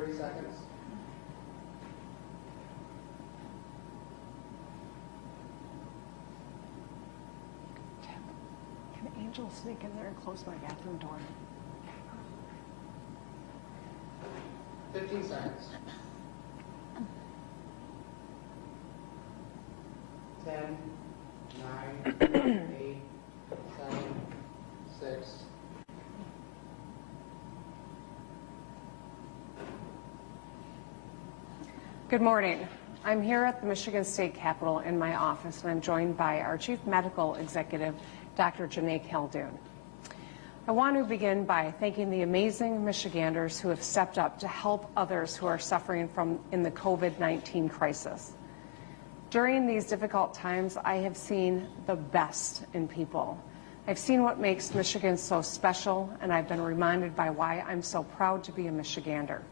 30 seconds. Can Angel sneak in there and close my bathroom door? 15 seconds. 10, 9, 8, 7, 6. Good morning. I'm here at the Michigan State Capitol in my office, and I'm joined by our Chief Medical Executive, Dr. Janae Caldoun. I want to begin by thanking the amazing Michiganders who have stepped up to help others who are suffering in the COVID-19 crisis. During these difficult times, I have seen the best in people. I've seen what makes Michigan so special, and I've been reminded by why I'm so proud to be a Michigander.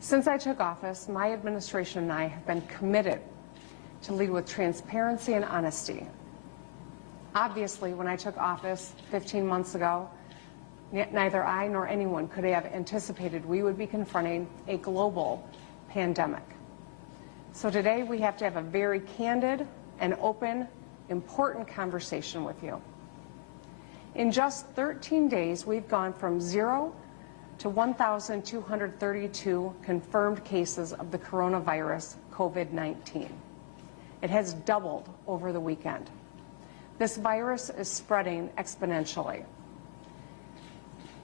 Since I took office, my administration and I have been committed to lead with transparency and honesty. Obviously, when I took office 15 months ago, neither I nor anyone could have anticipated we would be confronting a global pandemic. So today we have to have a very candid and open, important conversation with you. In just 13 days, we've gone from 0 to 1,232 confirmed cases of the coronavirus COVID-19. It has doubled over the weekend. This virus is spreading exponentially.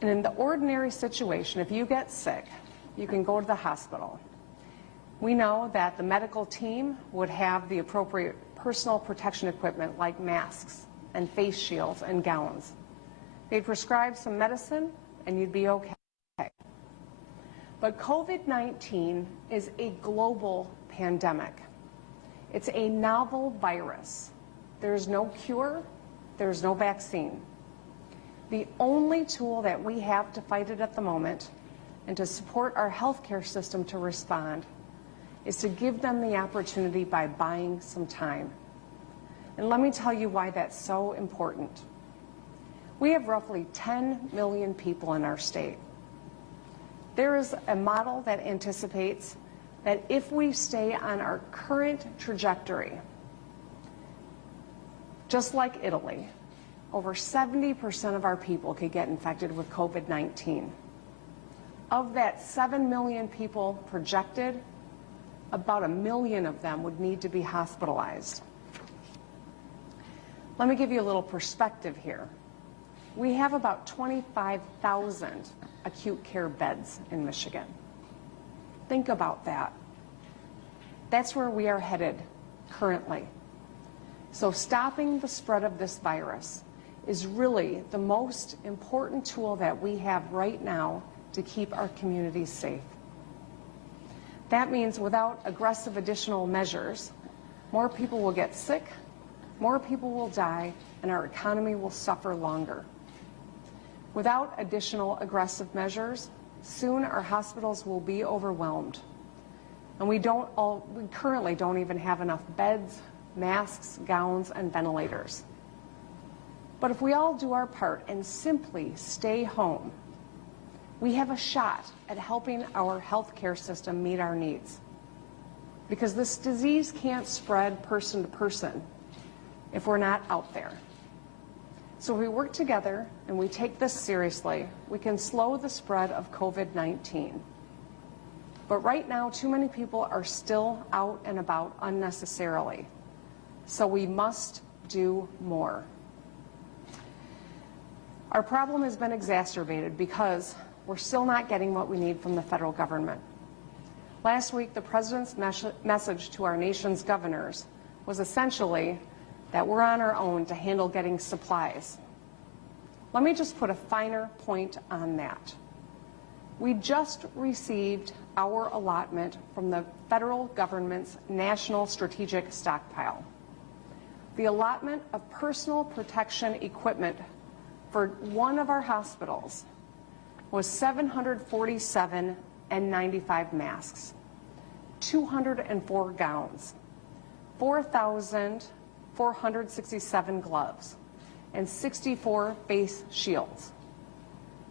And in the ordinary situation, if you get sick, you can go to the hospital. We know that the medical team would have the appropriate personal protection equipment like masks and face shields and gowns. They'd prescribe some medicine and you'd be okay. But COVID-19 is a global pandemic. It's a novel virus. There's no cure, there's no vaccine. The only tool that we have to fight it at the moment and to support our healthcare system to respond is to give them the opportunity by buying some time. And let me tell you why that's so important. We have roughly 10 million people in our state. There is a model that anticipates that if we stay on our current trajectory, just like Italy, over 70% of our people could get infected with COVID-19. Of that 7 million people projected, about 1 million of them would need to be hospitalized. Let me give you a little perspective here. We have about 25,000 acute care beds in Michigan. Think about that. That's where we are headed currently. So stopping the spread of this virus is really the most important tool that we have right now to keep our communities safe. That means without aggressive additional measures, more people will get sick, more people will die, and our economy will suffer longer. Without additional aggressive measures, soon our hospitals will be overwhelmed. And we currently don't even have enough beds, masks, gowns, and ventilators. But if we all do our part and simply stay home, we have a shot at helping our healthcare system meet our needs. Because this disease can't spread person to person if we're not out there. So if we work together and we take this seriously, we can slow the spread of COVID-19. But right now, too many people are still out and about unnecessarily. So we must do more. Our problem has been exacerbated because we're still not getting what we need from the federal government. Last week, the President's message to our nation's governors was essentially that we're on our own to handle getting supplies. Let me just put a finer point on that. We just received our allotment from the federal government's National Strategic Stockpile. The allotment of personal protection equipment for one of our hospitals was 747 N95 masks, 204 gowns, 4,467 gloves, and 64 face shields.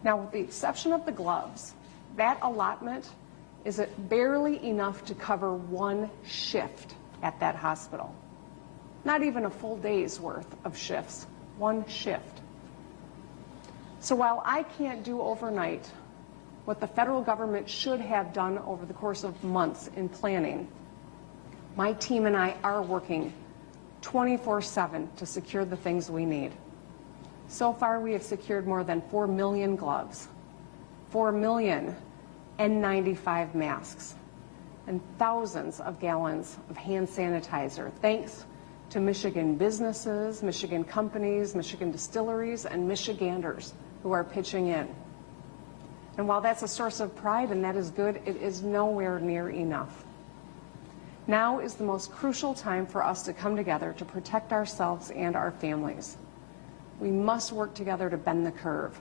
Now, with the exception of the gloves, that allotment is it barely enough to cover one shift at that hospital. Not even a full day's worth of shifts, one shift. So while I can't do overnight what the federal government should have done over the course of months in planning, my team and I are working 24/7 to secure the things we need. So far, we have secured more than 4 million gloves, 4 million N95 masks, and thousands of gallons of hand sanitizer, thanks to Michigan businesses, Michigan companies, Michigan distilleries, and Michiganders who are pitching in. And while that's a source of pride and that is good, it is nowhere near enough. Now is the most crucial time for us to come together to protect ourselves and our families. We must work together to bend the curve.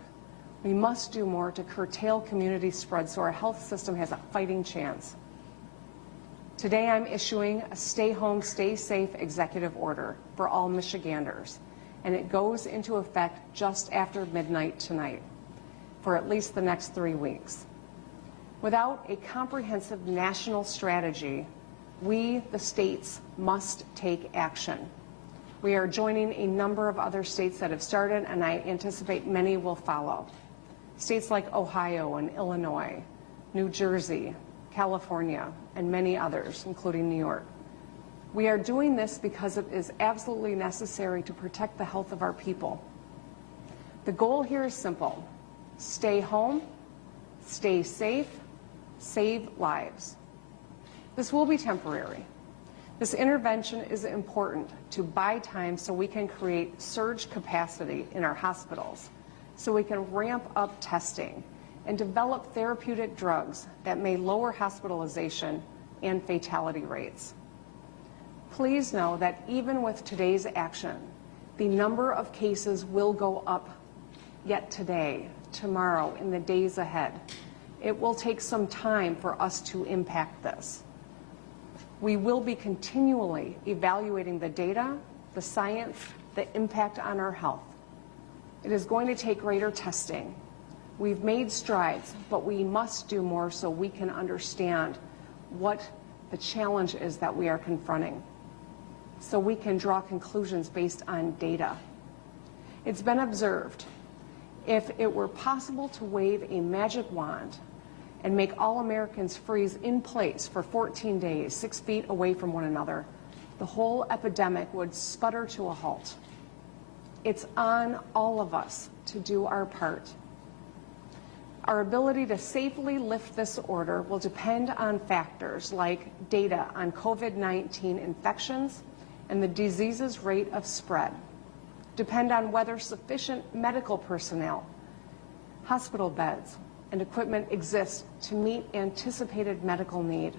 We must do more to curtail community spread so our health system has a fighting chance. Today I'm issuing a stay home, stay safe executive order for all Michiganders, and it goes into effect just after midnight tonight for at least the next 3 weeks. Without a comprehensive national strategy, we, the states, must take action. We are joining a number of other states that have started, and I anticipate many will follow. States like Ohio and Illinois, New Jersey, California, and many others, including New York. We are doing this because it is absolutely necessary to protect the health of our people. The goal here is simple: stay home, stay safe, save lives. This will be temporary. This intervention is important to buy time so we can create surge capacity in our hospitals, so we can ramp up testing and develop therapeutic drugs that may lower hospitalization and fatality rates. Please know that even with today's action, the number of cases will go up yet today, tomorrow, in the days ahead. It will take some time for us to impact this. We will be continually evaluating the data, the science, the impact on our health. It is going to take greater testing. We've made strides, but we must do more so we can understand what the challenge is that we are confronting, so we can draw conclusions based on data. It's been observed, if it were possible to wave a magic wand and make all Americans freeze in place for 14 days, 6 feet away from one another, the whole epidemic would sputter to a halt. It's on all of us to do our part. Our ability to safely lift this order will depend on factors like data on COVID-19 infections and the disease's rate of spread, depend on whether sufficient medical personnel, hospital beds, and equipment exist to meet anticipated medical need,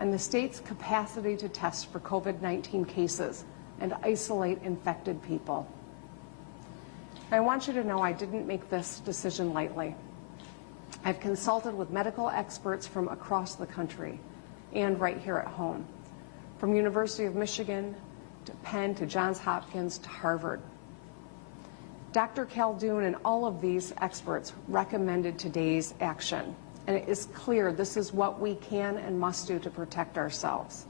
and the state's capacity to test for COVID-19 cases and isolate infected people. I want you to know I didn't make this decision lightly. I've consulted with medical experts from across the country and right here at home, from University of Michigan to Penn to Johns Hopkins to Harvard. Dr. Khaldun and all of these experts recommended today's action, and it is clear this is what we can and must do to protect ourselves.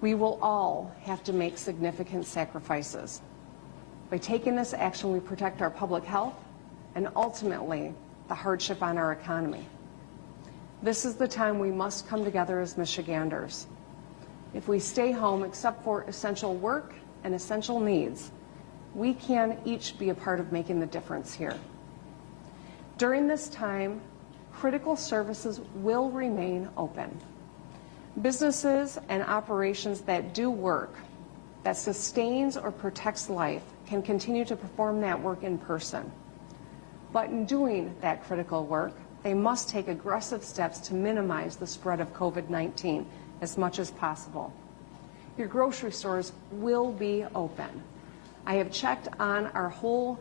We will all have to make significant sacrifices. By taking this action, we protect our public health and ultimately the hardship on our economy. This is the time we must come together as Michiganders. If we stay home except for essential work and essential needs, we can each be a part of making the difference here. During this time, critical services will remain open. Businesses and operations that do work that sustains or protects life can continue to perform that work in person. But in doing that critical work, they must take aggressive steps to minimize the spread of COVID-19 as much as possible. Your grocery stores will be open. I have checked on our whole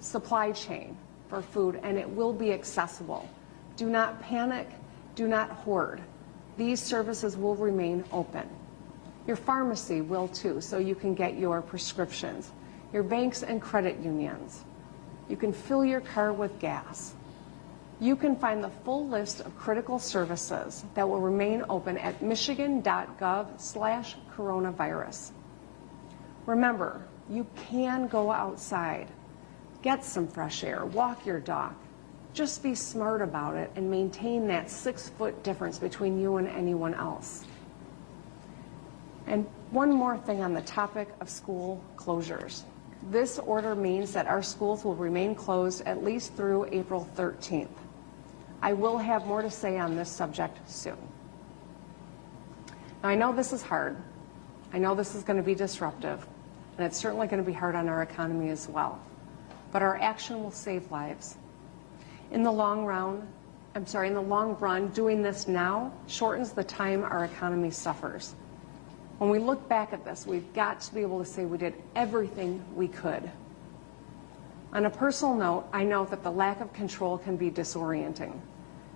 supply chain for food, and it will be accessible. Do not panic, do not hoard. These services will remain open. Your pharmacy will too, so you can get your prescriptions. Your banks and credit unions. You can fill your car with gas. You can find the full list of critical services that will remain open at michigan.gov/coronavirus. Remember, you can go outside, get some fresh air, walk your dog. Just be smart about it and maintain that 6-foot difference between you and anyone else. And one more thing on the topic of school closures. This order means that our schools will remain closed at least through April 13th. I will have more to say on this subject soon. Now, I know this is hard. I know this is going to be disruptive, and it's certainly going to be hard on our economy as well. But our action will save lives. In the long run, doing this now shortens the time our economy suffers. When we look back at this, we've got to be able to say we did everything we could. On a personal note, I know that the lack of control can be disorienting.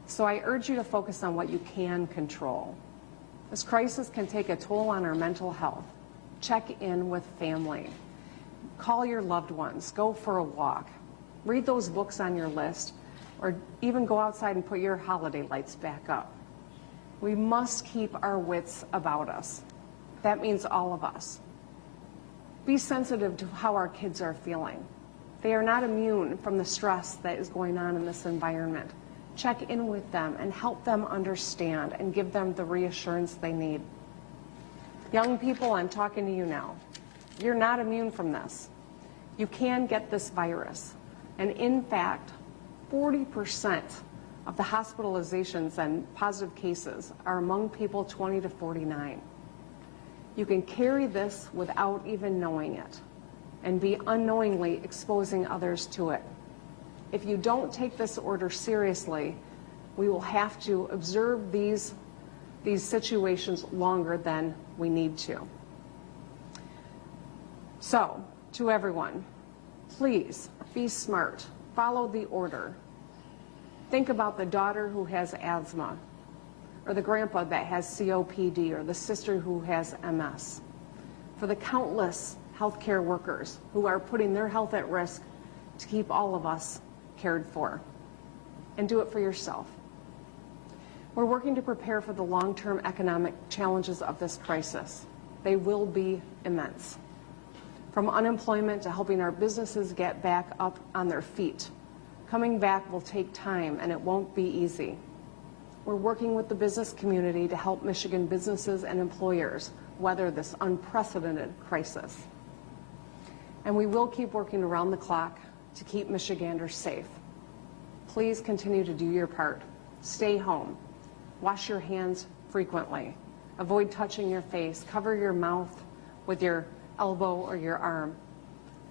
So I urge you to focus on what you can control. This crisis can take a toll on our mental health. Check in with family. Call your loved ones. Go for a walk. Read those books on your list, or even go outside and put your holiday lights back up. We must keep our wits about us. That means all of us. Be sensitive to how our kids are feeling. They are not immune from the stress that is going on in this environment. Check in with them and help them understand and give them the reassurance they need. Young people, I'm talking to you now. You're not immune from this. You can get this virus. And in fact, 40% of the hospitalizations and positive cases are among people 20 to 49. You can carry this without even knowing it and be unknowingly exposing others to it. If you don't take this order seriously, we will have to observe these situations longer than we need to. So, to everyone, please be smart. Follow the order. Think about the daughter who has asthma, or the grandpa that has COPD, or the sister who has MS. For the countless healthcare workers who are putting their health at risk to keep all of us cared for. And do it for yourself. We're working to prepare for the long-term economic challenges of this crisis. They will be immense. From unemployment to helping our businesses get back up on their feet. Coming back will take time, and it won't be easy. We're working with the business community to help Michigan businesses and employers weather this unprecedented crisis. And we will keep working around the clock to keep Michiganders safe. Please continue to do your part. Stay home. Wash your hands frequently. Avoid touching your face. Cover your mouth with your elbow or your arm.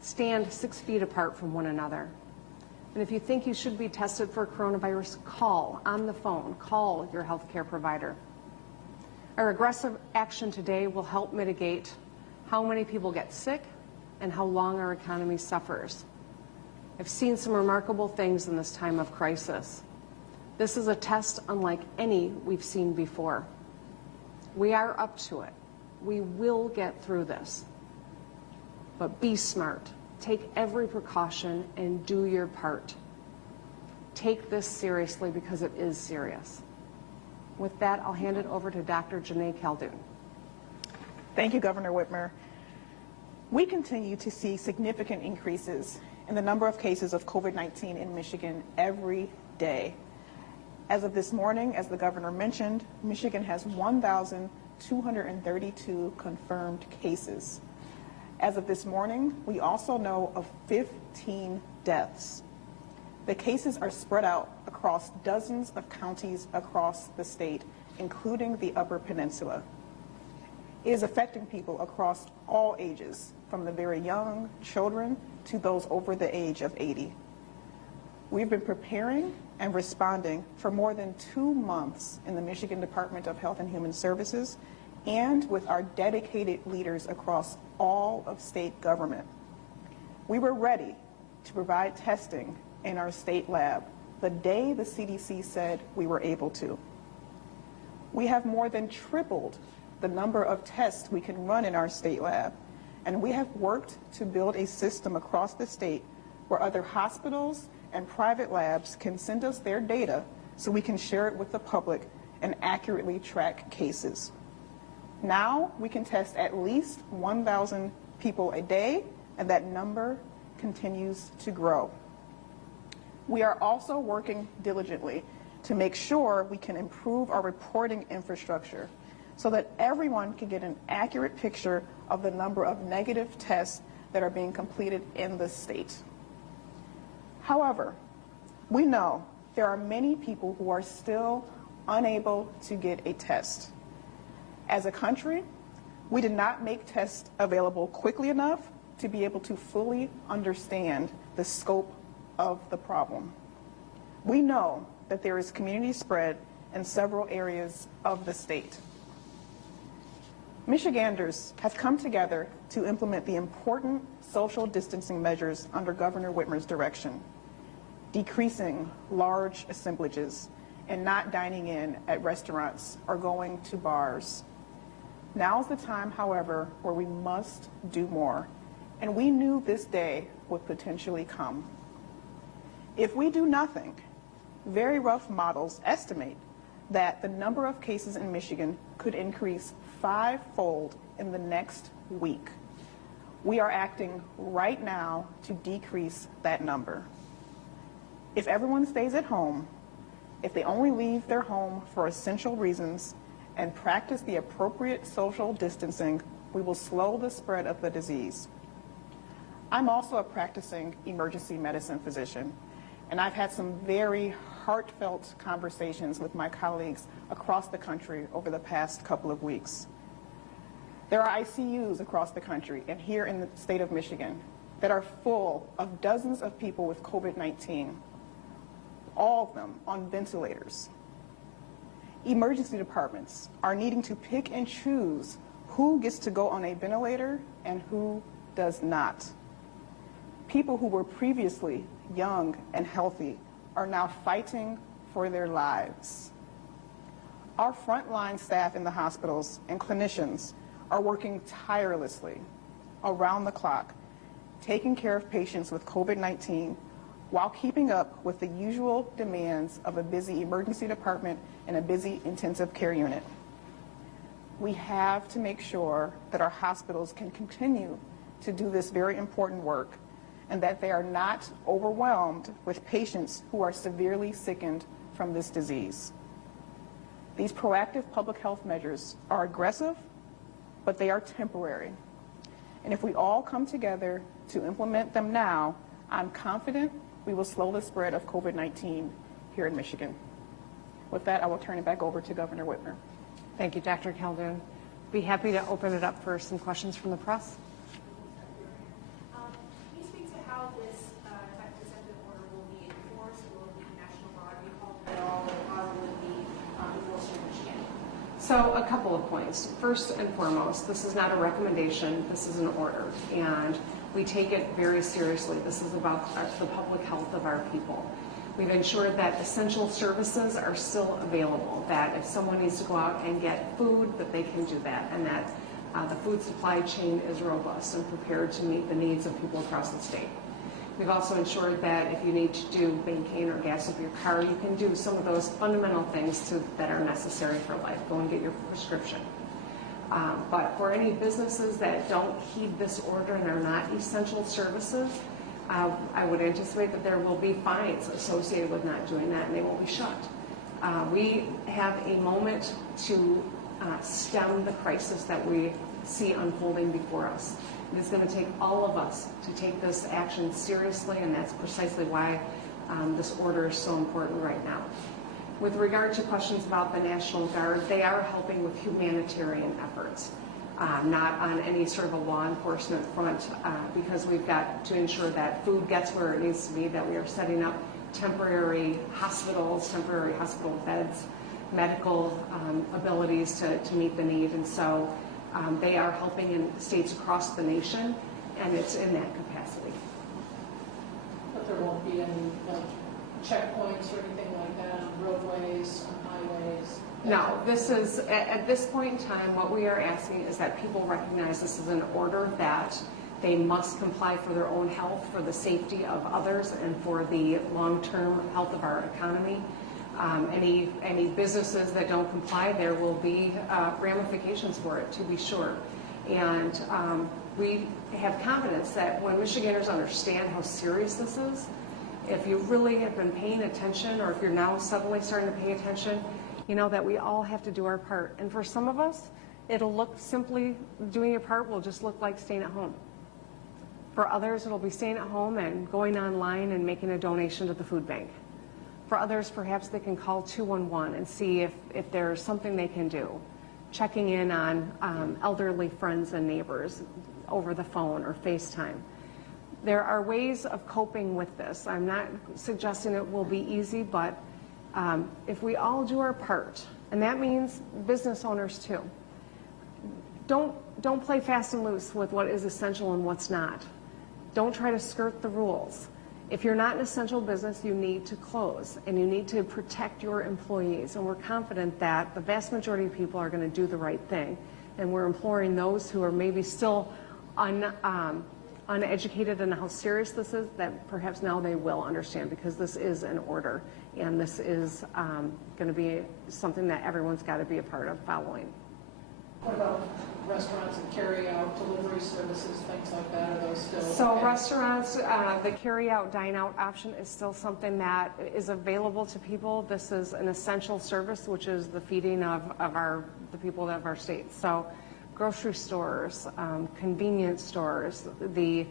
Stand 6 feet apart from one another. And if you think you should be tested for coronavirus, call on the phone. Call your healthcare provider. Our aggressive action today will help mitigate how many people get sick and how long our economy suffers. I've seen some remarkable things in this time of crisis. This is a test unlike any we've seen before. We are up to it. We will get through this. But be smart. Take every precaution and do your part. Take this seriously because it is serious. With that, I'll hand it over to Dr. Janae Khaldun. Thank you, Governor Whitmer. We continue to see significant increases in the number of cases of COVID-19 in Michigan every day. As of this morning, as the governor mentioned, Michigan has 1,232 confirmed cases. As of this morning, we also know of 15 deaths. The cases are spread out across dozens of counties across the state, including the Upper Peninsula. It is affecting people across all ages, from the very young, children, to those over the age of 80. We've been preparing and responding for more than 2 months in the Michigan Department of Health and Human Services and with our dedicated leaders across all of state government. We were ready to provide testing in our state lab the day the CDC said we were able to. We have more than tripled the number of tests we can run in our state lab, and we have worked to build a system across the state where other hospitals and private labs can send us their data so we can share it with the public and accurately track cases. Now we can test at least 1,000 people a day, and that number continues to grow. We are also working diligently to make sure we can improve our reporting infrastructure so that everyone can get an accurate picture of the number of negative tests that are being completed in the state. However, we know there are many people who are still unable to get a test. As a country, we did not make tests available quickly enough to be able to fully understand the scope of the problem. We know that there is community spread in several areas of the state. Michiganders have come together to implement the important social distancing measures under Governor Whitmer's direction, decreasing large assemblages and not dining in at restaurants or going to bars. Now's the time, however, where we must do more, and we knew this day would potentially come. If we do nothing, very rough models estimate that the number of cases in Michigan could increase 5-fold in the next week. We are acting right now to decrease that number. If everyone stays at home, if they only leave their home for essential reasons and practice the appropriate social distancing, we will slow the spread of the disease. I'm also a practicing emergency medicine physician, and I've had some very heartfelt conversations with my colleagues across the country over the past couple of weeks. There are ICUs across the country and here in the state of Michigan that are full of dozens of people with COVID-19, all of them on ventilators. Emergency departments are needing to pick and choose who gets to go on a ventilator and who does not. People who were previously young and healthy are now fighting for their lives. Our frontline staff in the hospitals and clinicians are working tirelessly around the clock, taking care of patients with COVID-19 while keeping up with the usual demands of a busy emergency department and a busy intensive care unit. We have to make sure that our hospitals can continue to do this very important work and that they are not overwhelmed with patients who are severely sickened from this disease. These proactive public health measures are aggressive, but they are temporary. And if we all come together to implement them now, I'm confident we will slow the spread of COVID-19 here in Michigan. With that, I will turn it back over to Governor Whitmer. Thank you, Dr. Khaldun. Be happy to open it up for some questions from the press. Can you speak to how this executive order will be enforced? Will it be national guard recall at all, or how will it be enforced in Michigan? So a couple of points. First and foremost, this is not a recommendation, this is an order, and we take it very seriously. This is about the public health of our people. We've ensured that essential services are still available, that if someone needs to go out and get food, that they can do that, and that the food supply chain is robust and prepared to meet the needs of people across the state. We've also ensured that if you need to maintain or gas up your car, you can do some of those fundamental things that are necessary for life. Go and get your prescription. But for any businesses that don't heed this order and are not essential services, I would anticipate that there will be fines associated with not doing that, and they will be shut. We have a moment to stem the crisis that we see unfolding before us. It is going to take all of us to take this action seriously, and that's precisely why this order is so important right now. With regard to questions about the National Guard, they are helping with humanitarian efforts, not on any sort of a law enforcement front, because we've got to ensure that food gets where it needs to be, that we are setting up temporary hospitals, temporary hospital beds, medical abilities to meet the need. And so they are helping in states across the nation, and it's in that capacity. But there won't be any checkpoints or anything like that on roadways, on highways? No, this is, at this point in time, what we are asking is that people recognize this is an order that They must comply for their own health, for the safety of others, and for the long-term health of our economy. Any businesses that don't comply, there will be ramifications for it, to be sure. And we have confidence that when Michiganders understand how serious this is, if you really have been paying attention, or if you're now suddenly starting to pay attention, you know that we all have to do our part. And for some of us, it'll look simply, doing your part will just look like staying at home. For others, it'll be staying at home and going online and making a donation to the food bank. For others, perhaps they can call 211 and see if there's something they can do. Checking in on elderly friends and neighbors over the phone or FaceTime. There are ways of coping with this. I'm not suggesting it will be easy, but if we all do our part, and that means business owners too, don't play fast and loose with what is essential and what's not. Don't try to skirt the rules. If you're not an essential business, you need to close, and you need to protect your employees. And we're confident that the vast majority of people are going to do the right thing. And we're imploring those who are maybe still uneducated in how serious this is, that perhaps now they will understand, because this is an order, and this is going to be something that everyone's got to be a part of following. What about restaurants and carry-out delivery services, things like that? Are those still? So okay? restaurants, the carry-out, dine-out option is still something that is available to people. This is an essential service, which is the feeding of the people of our state. So grocery stores, convenience stores, the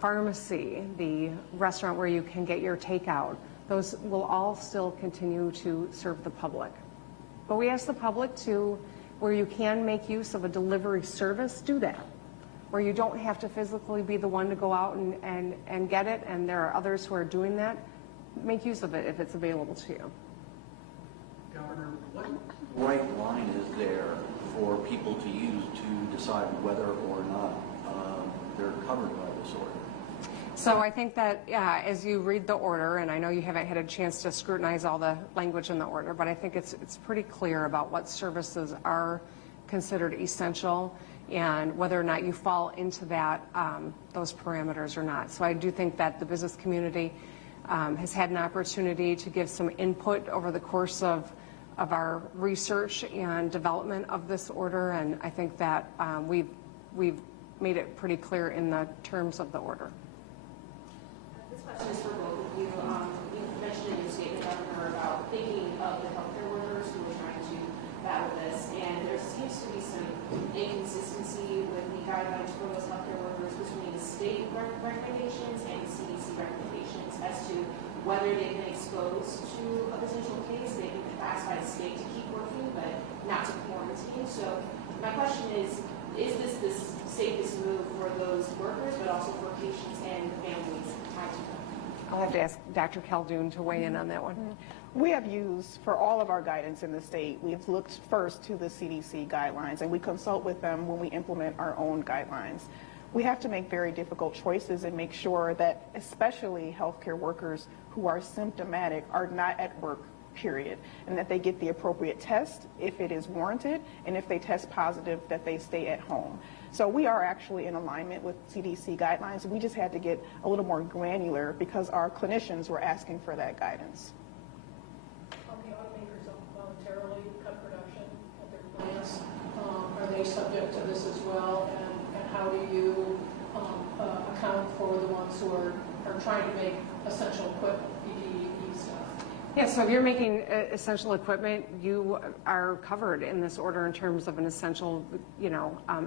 pharmacy, the restaurant where you can get your takeout, those will all still continue to serve the public. But we ask the public to, where you can make use of a delivery service, do that. Where you don't have to physically be the one to go out and get it, and there are others who are doing that, make use of it if it's available to you. Governor, what right line is there for people to use to decide whether or not they're covered by this order? So I think that as you read the order, and I know you haven't had a chance to scrutinize all the language in the order, but I think it's pretty clear about what services are considered essential and whether or not you fall into that those parameters or not. So I do think that the business community has had an opportunity to give some input over the course of our research and development of this order, and I think that we've made it pretty clear in the terms of the order. This question is for both of you. You mentioned in your statement, Governor, about thinking of the healthcare workers who are trying to battle this, and there seems to be some inconsistency with the guidelines for those healthcare workers between the state recommendations and the CDC recommendations as to whether they've been exposed to a potential case. They've been asked by the state to keep working, but not to quarantine. So my question is this the safest move for those workers, but also for patients and families tied to them? I'll have to ask Dr. Khaldun to weigh in on that one. We have used, for all of our guidance in the state, we've looked first to the CDC guidelines, and we consult with them when we implement our own guidelines. We have to make very difficult choices and make sure that especially healthcare workers who are symptomatic are not at work, period, and that they get the appropriate test if it is warranted, and if they test positive, that they stay at home. So we are actually in alignment with CDC guidelines. We just had to get a little more granular because our clinicians were asking for that guidance. The automakers don't voluntarily cut production at their plants. Are they subject to this as well? And how do you account for the ones who are trying to make essential equipment, PPE stuff? Yeah, so if you're making essential equipment, you are covered in this order in terms of an essential,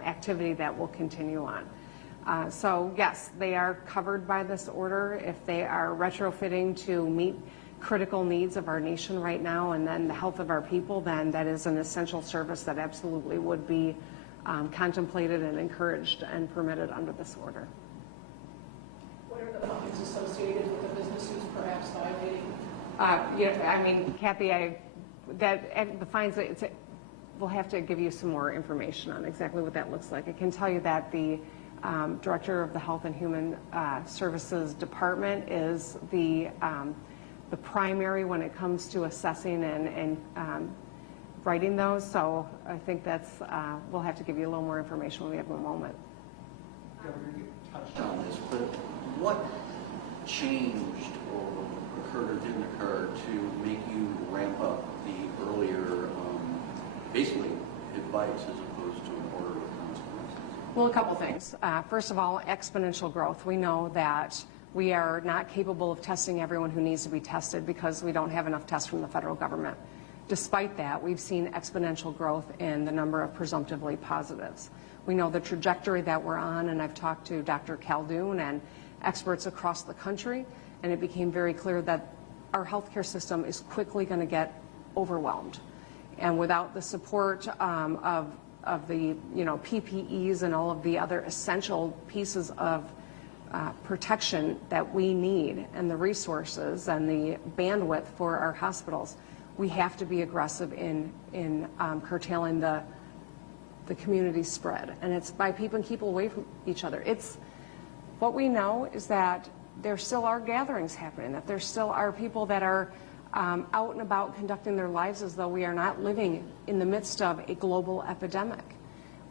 activity that will continue on. So yes, they are covered by this order if they are retrofitting to meet critical needs of our nation right now, and then the health of our people, then that is an essential service that absolutely would be contemplated and encouraged and permitted under this order. What are the fines associated with the business who's perhaps violating? Kathy, the fines, we'll have to give you some more information on exactly what that looks like. I can tell you that the Director of the Health and Human Services Department is the primary when it comes to assessing and writing those. So I think we'll have to give you a little more information when we have a moment. Governor, you touched on this, but what changed or occurred or didn't occur to make you ramp up the earlier, basically, advice as opposed to an order of consequences? Well, a couple things. First of all, exponential growth. We know that we are not capable of testing everyone who needs to be tested because we don't have enough tests from the federal government. Despite that, we've seen exponential growth in the number of presumptively positives. We know the trajectory that we're on, and I've talked to Dr. Khaldun and experts across the country, and it became very clear that our healthcare system is quickly going to get overwhelmed. And without the support of the PPEs and all of the other essential pieces of protection that we need and the resources and the bandwidth for our hospitals, we have to be aggressive in curtailing the community spread. And it's by keeping people away from each other. What we know is that there still are gatherings happening, that there still are people that are out and about conducting their lives as though we are not living in the midst of a global epidemic.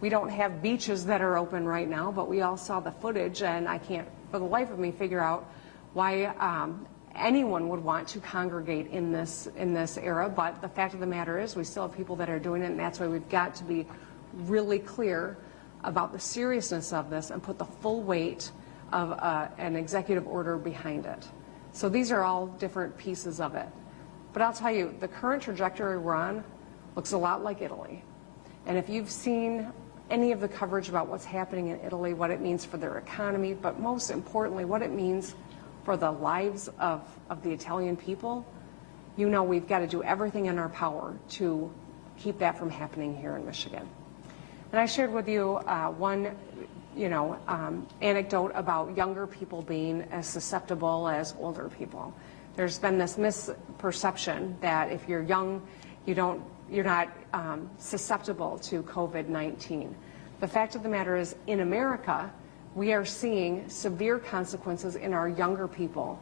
We don't have beaches that are open right now, but we all saw the footage, and I can't for the life of me figure out why anyone would want to congregate in this era. But the fact of the matter is we still have people that are doing it, and that's why we've got to be really clear about the seriousness of this and put the full weight of an executive order behind it. So these are all different pieces of it. But I'll tell you, the current trajectory we're on looks a lot like Italy. And if you've seen any of the coverage about what's happening in Italy, what it means for their economy, but most importantly, what it means for the lives of the Italian people, you know we've got to do everything in our power to keep that from happening here in Michigan. And I shared with you one anecdote about younger people being as susceptible as older people. There's been this misperception that if you're young, you're not susceptible to COVID-19. The fact of the matter is, in America, we are seeing severe consequences in our younger people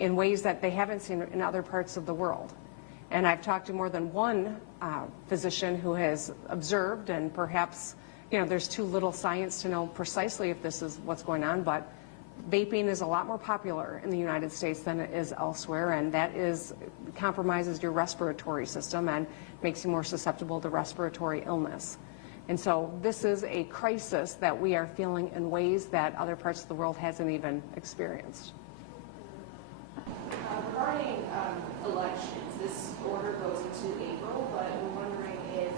in ways that they haven't seen in other parts of the world. And I've talked to more than one physician who has observed, and perhaps, there's too little science to know precisely if this is what's going on, but vaping is a lot more popular in the United States than it is elsewhere, and that compromises your respiratory system and makes you more susceptible to respiratory illness. And so this is a crisis that we are feeling in ways that other parts of the world hasn't even experienced. Regarding elections, this order goes into April, but we're wondering if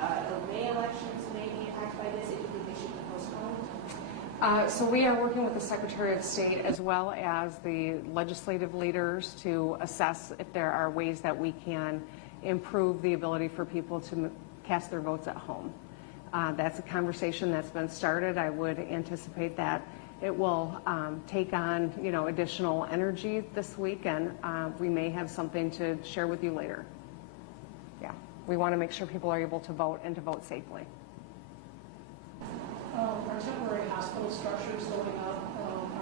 the May elections may be impacted by this, if you think they should be postponed? So we are working with the Secretary of State as well as the legislative leaders to assess if there are ways that we can improve the ability for people to cast their votes at home. That's a conversation that's been started. I would anticipate that it will take on, additional energy this week, and we may have something to share with you later. Yeah, we want to make sure people are able to vote and to vote safely. Are temporary hospital structures going up?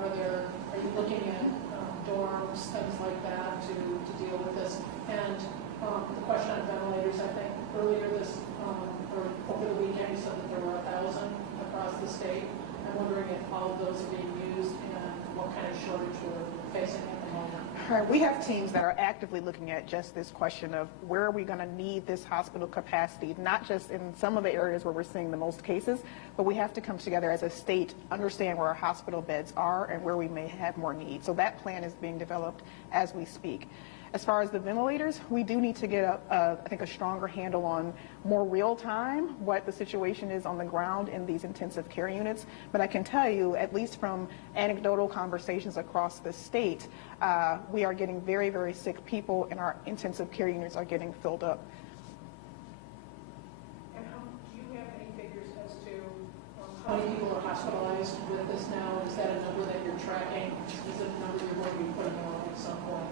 Are you looking at dorms, things like that to deal with this? And the question on ventilators, I think earlier or over the weekend, you said that there were 1,000 across the state. I'm wondering if all of those are being used and what kind of shortage we're facing at the moment. All right, we have teams that are actively looking at just this question of where are we going to need this hospital capacity, not just in some of the areas where we're seeing the most cases, but we have to come together as a state, understand where our hospital beds are and where we may have more need. So that plan is being developed as we speak. As far as the ventilators, we do need to get, I think, a stronger handle on more real time what the situation is on the ground in these intensive care units. But I can tell you, at least from anecdotal conversations across the state, we are getting very, very sick people, and our intensive care units are getting filled up. And do you have any figures as to how many people are hospitalized with this now? Is that a number that you're tracking? Is it a number you're going to be putting on at some point?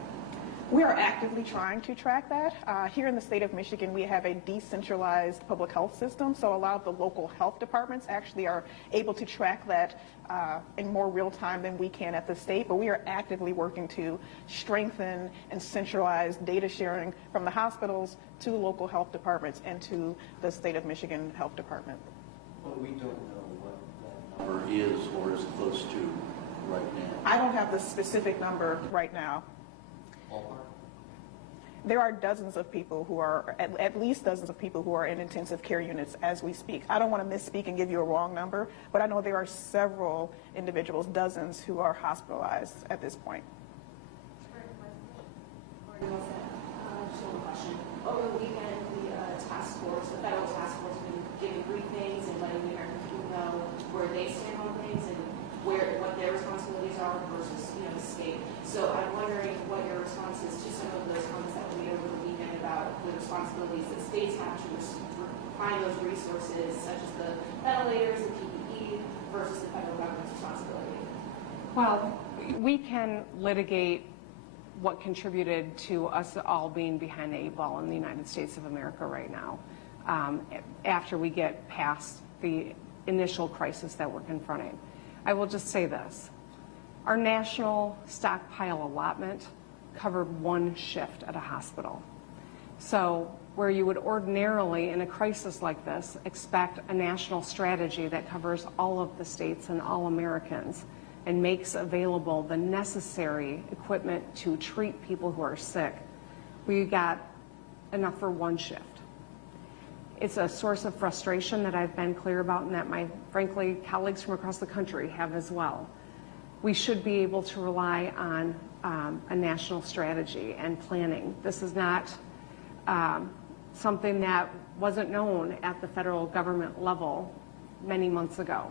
We are actively trying to track that. Here in the state of Michigan, we have a decentralized public health system, so a lot of the local health departments actually are able to track that in more real time than we can at the state, but we are actively working to strengthen and centralize data sharing from the hospitals to the local health departments and to the state of Michigan Health Department. But we don't know what that number is or is I don't have the specific number right now. Ballpark? There are dozens of people who are, at least dozens of people who are in intensive care units as we speak. I don't want to misspeak and give you a wrong number, but I know there are several individuals, dozens, who are hospitalized at this point. Just one question. Over the weekend, the federal task force, has been giving briefings and letting the American people know where they stand on things and what their responsibilities are versus, the state. So I'm wondering what your response is to some of those comments that were made over the weekend about the responsibilities that states have to find those resources, such as the ventilators, the PPE, versus the federal government's responsibility. Well, we can litigate what contributed to us all being behind the 8 ball in the United States of America right now, after we get past the initial crisis that we're confronting. I will just say this. Our national stockpile allotment covered one shift at a hospital. So where you would ordinarily, in a crisis like this, expect a national strategy that covers all of the states and all Americans and makes available the necessary equipment to treat people who are sick, we got enough for one shift. It's a source of frustration that I've been clear about and that my, frankly, colleagues from across the country have as well. We should be able to rely on a national strategy and planning. This is not something that wasn't known at the federal government level many months ago.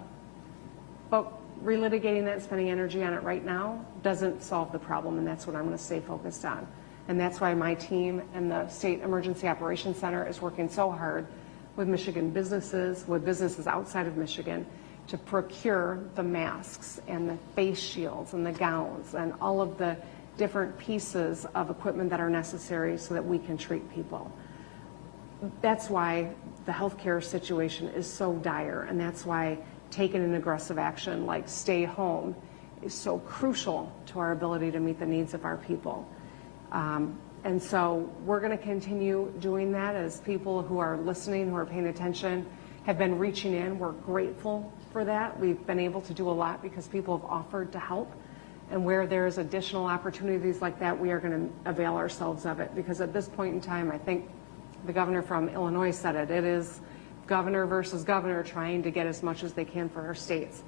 But relitigating that and spending energy on it right now doesn't solve the problem, and that's what I'm going to stay focused on. And that's why my team and the State Emergency Operations Center is working so hard with Michigan businesses, with businesses outside of Michigan, to procure the masks and the face shields and the gowns and all of the different pieces of equipment that are necessary so that we can treat people. That's why the healthcare situation is so dire, and that's why taking an aggressive action like stay home is so crucial to our ability to meet the needs of our people. And so we're going to continue doing that as people who are listening, who are paying attention, have been reaching in. We're grateful for that. We've been able to do a lot because people have offered to help. And where there's additional opportunities like that, we are going to avail ourselves of it. Because at this point in time, I think the governor from Illinois said it. It is governor versus governor trying to get as much as they can for our states.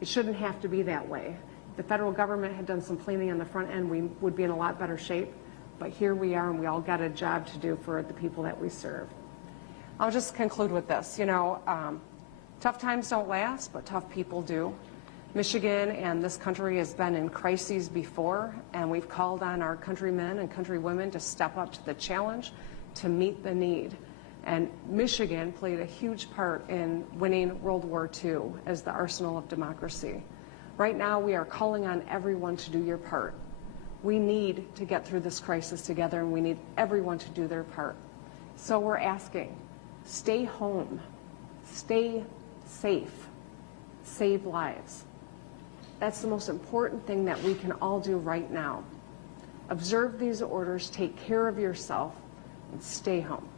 It shouldn't have to be that way. If the federal government had done some planning on the front end, we would be in a lot better shape. But here we are, and we all got a job to do for the people that we serve. I'll just conclude with this. Tough times don't last, but tough people do. Michigan and this country has been in crises before, and we've called on our countrymen and countrywomen to step up to the challenge to meet the need. And Michigan played a huge part in winning World War II as the arsenal of democracy. Right now, we are calling on everyone to do your part. We need to get through this crisis together, and we need everyone to do their part. So we're asking, stay home, stay safe, save lives. That's the most important thing that we can all do right now. Observe these orders, take care of yourself, and stay home.